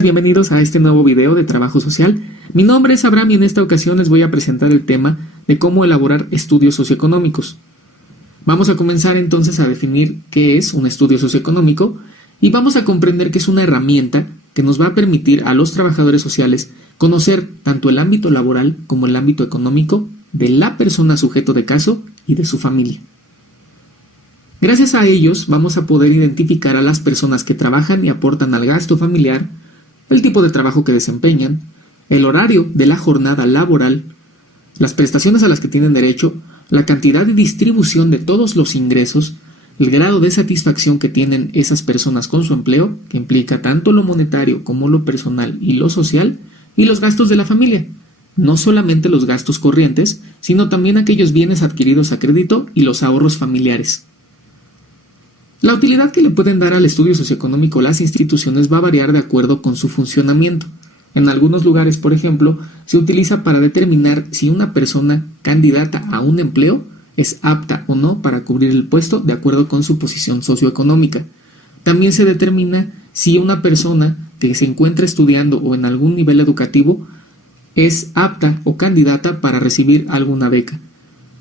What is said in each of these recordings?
Bienvenidos a este nuevo video de trabajo social. Mi nombre es Abraham y en esta ocasión les voy a presentar el tema de cómo elaborar estudios socioeconómicos. Vamos a comenzar entonces a definir qué es un estudio socioeconómico y vamos a comprender que es una herramienta que nos va a permitir a los trabajadores sociales conocer tanto el ámbito laboral como el ámbito económico de la persona sujeto de caso y de su familia. Gracias a ellos vamos a poder identificar a las personas que trabajan y aportan al gasto familiar, el tipo de trabajo que desempeñan, el horario de la jornada laboral, las prestaciones a las que tienen derecho, la cantidad y distribución de todos los ingresos, el grado de satisfacción que tienen esas personas con su empleo, que implica tanto lo monetario como lo personal y lo social, y los gastos de la familia, no solamente los gastos corrientes, sino también aquellos bienes adquiridos a crédito y los ahorros familiares. La utilidad que le pueden dar al estudio socioeconómico las instituciones va a variar de acuerdo con su funcionamiento. En algunos lugares, por ejemplo, se utiliza para determinar si una persona candidata a un empleo es apta o no para cubrir el puesto de acuerdo con su posición socioeconómica. También se determina si una persona que se encuentra estudiando o en algún nivel educativo es apta o candidata para recibir alguna beca.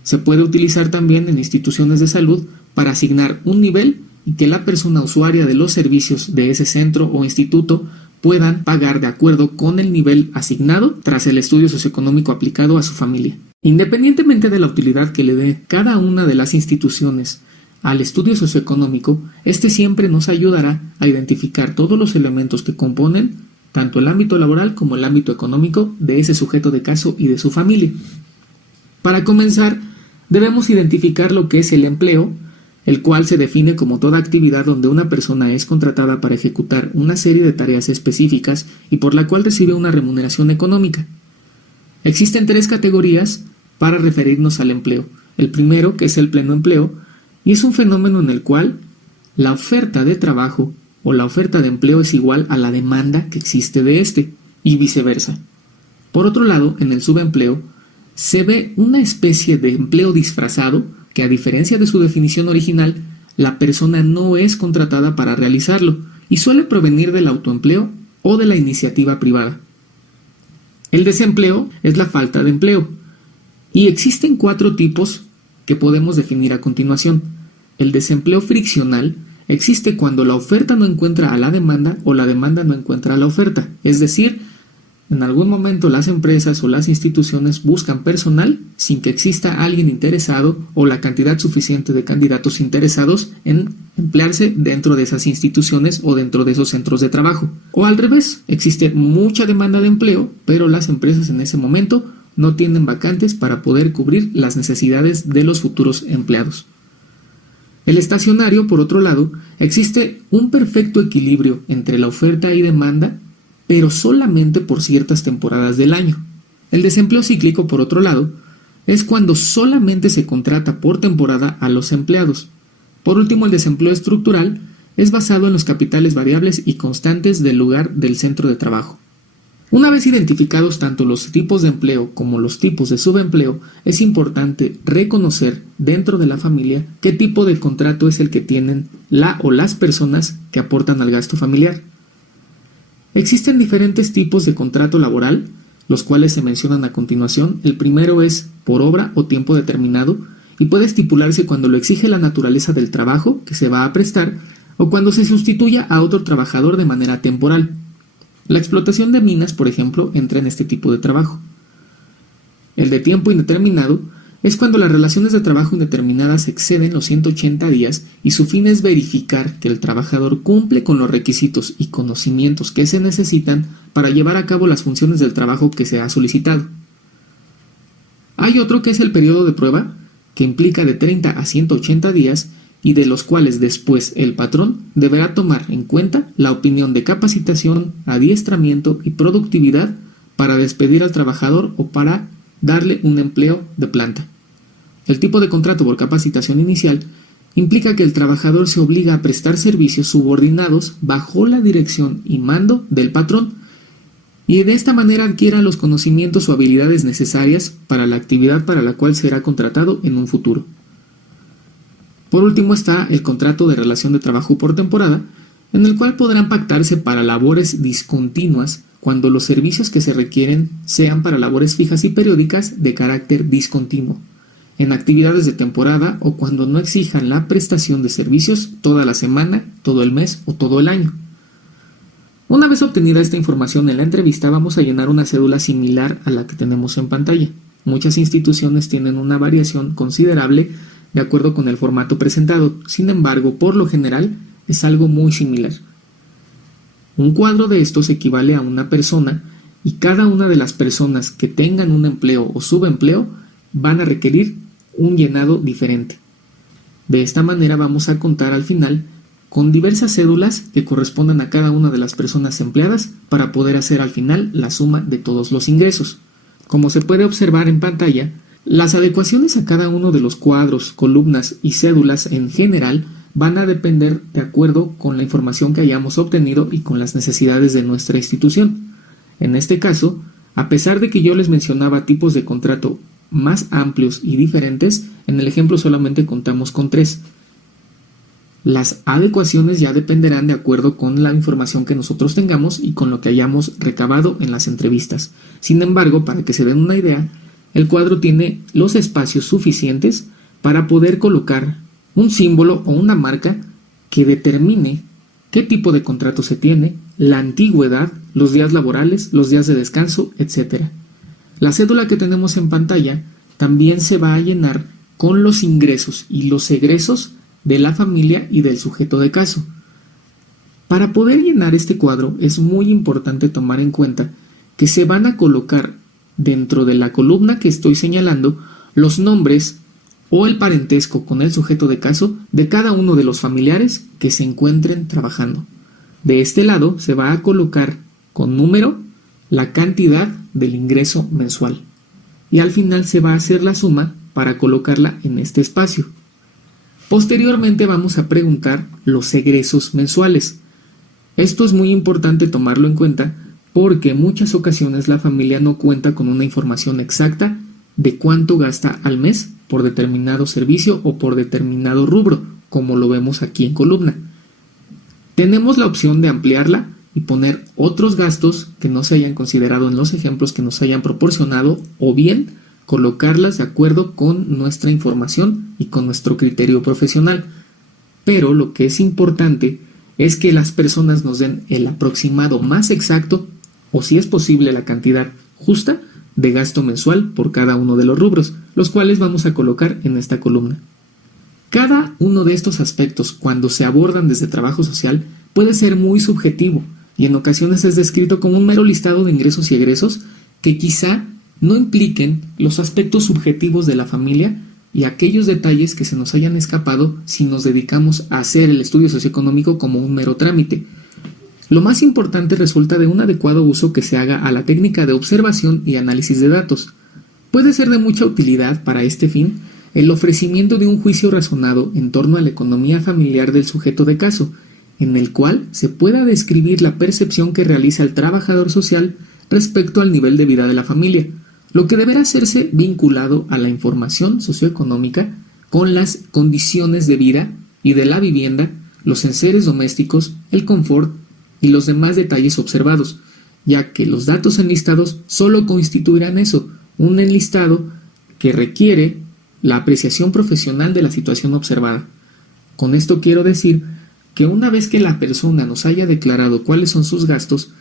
Se puede utilizar también en instituciones de salud para asignar un nivel y que la persona usuaria de los servicios de ese centro o instituto puedan pagar de acuerdo con el nivel asignado tras el estudio socioeconómico aplicado a su familia. Independientemente de la utilidad que le dé cada una de las instituciones al estudio socioeconómico, este siempre nos ayudará a identificar todos los elementos que componen tanto el ámbito laboral como el ámbito económico de ese sujeto de caso y de su familia. Para comenzar, debemos identificar lo que es el empleo, el cual se define como toda actividad donde una persona es contratada para ejecutar una serie de tareas específicas y por la cual recibe una remuneración económica. Existen tres categorías para referirnos al empleo. El primero, que es el pleno empleo, y es un fenómeno en el cual la oferta de trabajo o la oferta de empleo es igual a la demanda que existe de este, y viceversa. Por otro lado, en el subempleo, se ve una especie de empleo disfrazado que a diferencia de su definición original, la persona no es contratada para realizarlo y suele provenir del autoempleo o de la iniciativa privada. El desempleo es la falta de empleo y existen 4 tipos que podemos definir a continuación. El desempleo friccional existe cuando la oferta no encuentra a la demanda o la demanda no encuentra a la oferta, es decir, en algún momento las empresas o las instituciones buscan personal sin que exista alguien interesado o la cantidad suficiente de candidatos interesados en emplearse dentro de esas instituciones o dentro de esos centros de trabajo. O al revés, existe mucha demanda de empleo, pero las empresas en ese momento no tienen vacantes para poder cubrir las necesidades de los futuros empleados. El estacionario, por otro lado, existe un perfecto equilibrio entre la oferta y demanda, pero solamente por ciertas temporadas del año. El desempleo cíclico, por otro lado, es cuando solamente se contrata por temporada a los empleados. Por último, el desempleo estructural es basado en los capitales variables y constantes del lugar del centro de trabajo. Una vez identificados tanto los tipos de empleo como los tipos de subempleo, es importante reconocer dentro de la familia qué tipo de contrato es el que tienen la o las personas que aportan al gasto familiar. Existen diferentes tipos de contrato laboral, los cuales se mencionan a continuación. El primero es por obra o tiempo determinado y puede estipularse cuando lo exige la naturaleza del trabajo que se va a prestar o cuando se sustituya a otro trabajador de manera temporal. La explotación de minas, por ejemplo, entra en este tipo de trabajo. El de tiempo indeterminado es cuando las relaciones de trabajo indeterminadas exceden los 180 días y su fin es verificar que el trabajador cumple con los requisitos y conocimientos que se necesitan para llevar a cabo las funciones del trabajo que se ha solicitado. Hay otro que es el periodo de prueba, que implica de 30 a 180 días y de los cuales después el patrón deberá tomar en cuenta la opinión de capacitación, adiestramiento y productividad para despedir al trabajador o para darle un empleo de planta. El tipo de contrato por capacitación inicial implica que el trabajador se obliga a prestar servicios subordinados bajo la dirección y mando del patrón y de esta manera adquiera los conocimientos o habilidades necesarias para la actividad para la cual será contratado en un futuro. Por último está el contrato de relación de trabajo por temporada, en el cual podrán pactarse para labores discontinuas cuando los servicios que se requieren sean para labores fijas y periódicas de carácter discontinuo, en actividades de temporada o cuando no exijan la prestación de servicios toda la semana, todo el mes o todo el año. Una vez obtenida esta información en la entrevista, vamos a llenar una cédula similar a la que tenemos en pantalla. Muchas instituciones tienen una variación considerable de acuerdo con el formato presentado, sin embargo, por lo general, es algo muy similar. Un cuadro de estos equivale a una persona y cada una de las personas que tengan un empleo o subempleo van a requerir un llenado diferente. De esta manera vamos a contar al final con diversas cédulas que correspondan a cada una de las personas empleadas para poder hacer al final la suma de todos los ingresos. Como se puede observar en pantalla, las adecuaciones a cada uno de los cuadros, columnas y cédulas en general van a depender de acuerdo con la información que hayamos obtenido y con las necesidades de nuestra institución. En este caso, a pesar de que yo les mencionaba tipos de contrato más amplios y diferentes, en el ejemplo solamente contamos con 3. Las adecuaciones ya dependerán de acuerdo con la información que nosotros tengamos y con lo que hayamos recabado en las entrevistas. Sin embargo, para que se den una idea, el cuadro tiene los espacios suficientes para poder colocar un símbolo o una marca que determine qué tipo de contrato se tiene, la antigüedad, los días laborales, los días de descanso, etc. La cédula que tenemos en pantalla también se va a llenar con los ingresos y los egresos de la familia y del sujeto de caso. Para poder llenar este cuadro es muy importante tomar en cuenta que se van a colocar dentro de la columna que estoy señalando los nombres o el parentesco con el sujeto de caso de cada uno de los familiares que se encuentren trabajando. De este lado se va a colocar con número la cantidad del ingreso mensual y al final se va a hacer la suma para colocarla en este espacio. Posteriormente vamos a preguntar los egresos mensuales. Esto es muy importante tomarlo en cuenta porque en muchas ocasiones la familia no cuenta con una información exacta de cuánto gasta al mes por determinado servicio o por determinado rubro, como lo vemos aquí en columna. Tenemos la opción de ampliarla y poner otros gastos que no se hayan considerado en los ejemplos que nos hayan proporcionado, o bien colocarlas de acuerdo con nuestra información y con nuestro criterio profesional. Pero lo que es importante es que las personas nos den el aproximado más exacto, o si es posible la cantidad justa de gasto mensual por cada uno de los rubros, los cuales vamos a colocar en esta columna. Cada uno de estos aspectos, cuando se abordan desde trabajo social, puede ser muy subjetivo y en ocasiones es descrito como un mero listado de ingresos y egresos que quizá no impliquen los aspectos subjetivos de la familia y aquellos detalles que se nos hayan escapado si nos dedicamos a hacer el estudio socioeconómico como un mero trámite. Lo más importante resulta de un adecuado uso que se haga a la técnica de observación y análisis de datos. Puede ser de mucha utilidad para este fin el ofrecimiento de un juicio razonado en torno a la economía familiar del sujeto de caso, en el cual se pueda describir la percepción que realiza el trabajador social respecto al nivel de vida de la familia, lo que deberá hacerse vinculado a la información socioeconómica con las condiciones de vida y de la vivienda, los enseres domésticos, el confort y los demás detalles observados, ya que los datos enlistados solo constituirán eso, un enlistado que requiere la apreciación profesional de la situación observada. Con esto quiero decir que una vez que la persona nos haya declarado cuáles son sus gastos,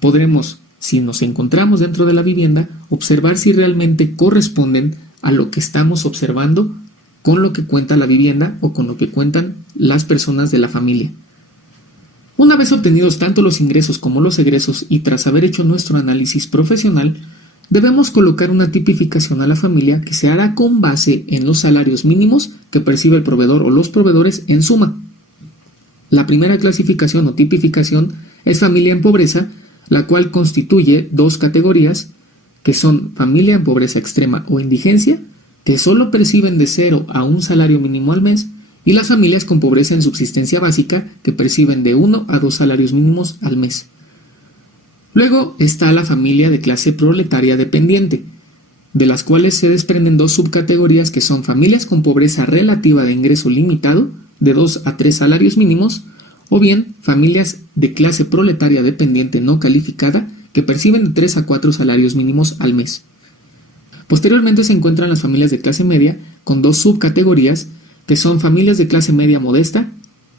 podremos, si nos encontramos dentro de la vivienda, observar si realmente corresponden a lo que estamos observando con lo que cuenta la vivienda o con lo que cuentan las personas de la familia. Una vez obtenidos tanto los ingresos como los egresos y tras haber hecho nuestro análisis profesional, debemos colocar una tipificación a la familia que se hará con base en los salarios mínimos que percibe el proveedor o los proveedores en suma. La primera clasificación o tipificación es familia en pobreza, la cual constituye dos categorías, que son familia en pobreza extrema o indigencia, que solo perciben de 0 a 1 salario mínimo al mes, y las familias con pobreza en subsistencia básica, que perciben de 1 a 2 salarios mínimos al mes. Luego está la familia de clase proletaria dependiente, de las cuales se desprenden dos subcategorías que son familias con pobreza relativa de ingreso limitado, de 2 a 3 salarios mínimos, o bien familias de clase proletaria dependiente no calificada que perciben de 3 a 4 salarios mínimos al mes. Posteriormente se encuentran las familias de clase media con dos subcategorías, que son familias de clase media modesta,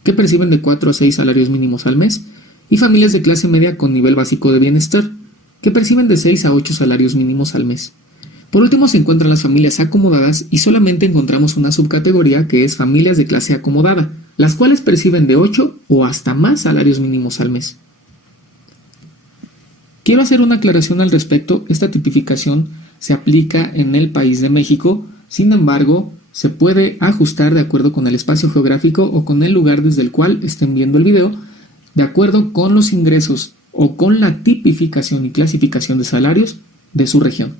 que perciben de 4 a 6 salarios mínimos al mes, y familias de clase media con nivel básico de bienestar, que perciben de 6 a 8 salarios mínimos al mes. Por último se encuentran las familias acomodadas y solamente encontramos una subcategoría que es familias de clase acomodada, las cuales perciben de 8 o hasta más salarios mínimos al mes. Quiero hacer una aclaración al respecto. Esta tipificación se aplica en el país de México, sin embargo, se puede ajustar de acuerdo con el espacio geográfico o con el lugar desde el cual estén viendo el video, de acuerdo con los ingresos o con la tipificación y clasificación de salarios de su región.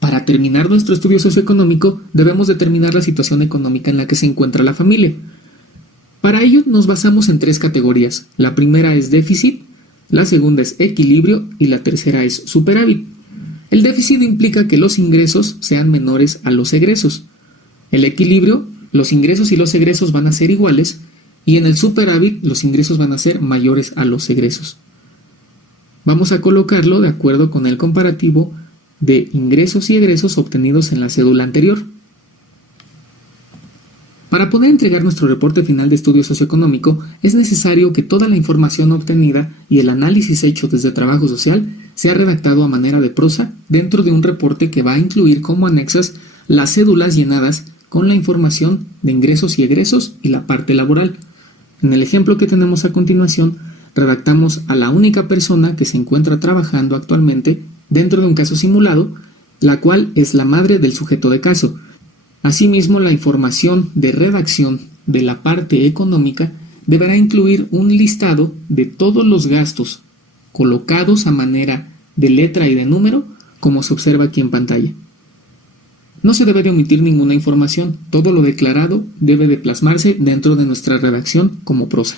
Para terminar nuestro estudio socioeconómico, debemos determinar la situación económica en la que se encuentra la familia. Para ello nos basamos en 3 categorías. La primera es déficit, la segunda es equilibrio y la tercera es superávit. El déficit implica que los ingresos sean menores a los egresos. El equilibrio, los ingresos y los egresos van a ser iguales, y en el superávit los ingresos van a ser mayores a los egresos. Vamos a colocarlo de acuerdo con el comparativo de ingresos y egresos obtenidos en la cédula anterior. Para poder entregar nuestro reporte final de estudio socioeconómico, es necesario que toda la información obtenida y el análisis hecho desde trabajo social sea redactado a manera de prosa dentro de un reporte que va a incluir como anexas las cédulas llenadas con la información de ingresos y egresos y la parte laboral. En el ejemplo que tenemos a continuación, redactamos a la única persona que se encuentra trabajando actualmente dentro de un caso simulado, la cual es la madre del sujeto de caso. Asimismo, la información de redacción de la parte económica deberá incluir un listado de todos los gastos colocados a manera de letra y de número, como se observa aquí en pantalla. No se debe de omitir ninguna información, todo lo declarado debe de plasmarse dentro de nuestra redacción como prosa.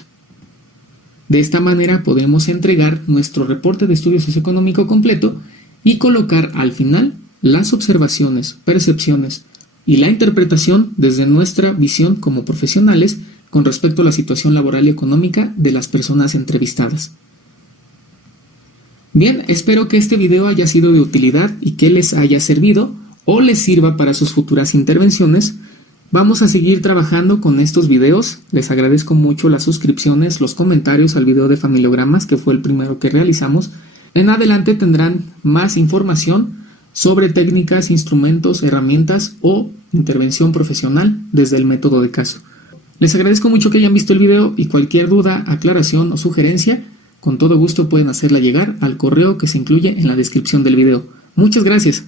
De esta manera podemos entregar nuestro reporte de estudio socioeconómico completo y colocar al final las observaciones, percepciones y la interpretación desde nuestra visión como profesionales con respecto a la situación laboral y económica de las personas entrevistadas. Bien, espero que este video haya sido de utilidad y que les haya servido o les sirva para sus futuras intervenciones. Vamos a seguir trabajando con estos videos. Les agradezco mucho las suscripciones, los comentarios al video de familiogramas, que fue el primero que realizamos. En adelante tendrán más información sobre técnicas, instrumentos, herramientas o intervención profesional desde el método de caso. Les agradezco mucho que hayan visto el video y cualquier duda, aclaración o sugerencia, con todo gusto pueden hacerla llegar al correo que se incluye en la descripción del video. Muchas gracias.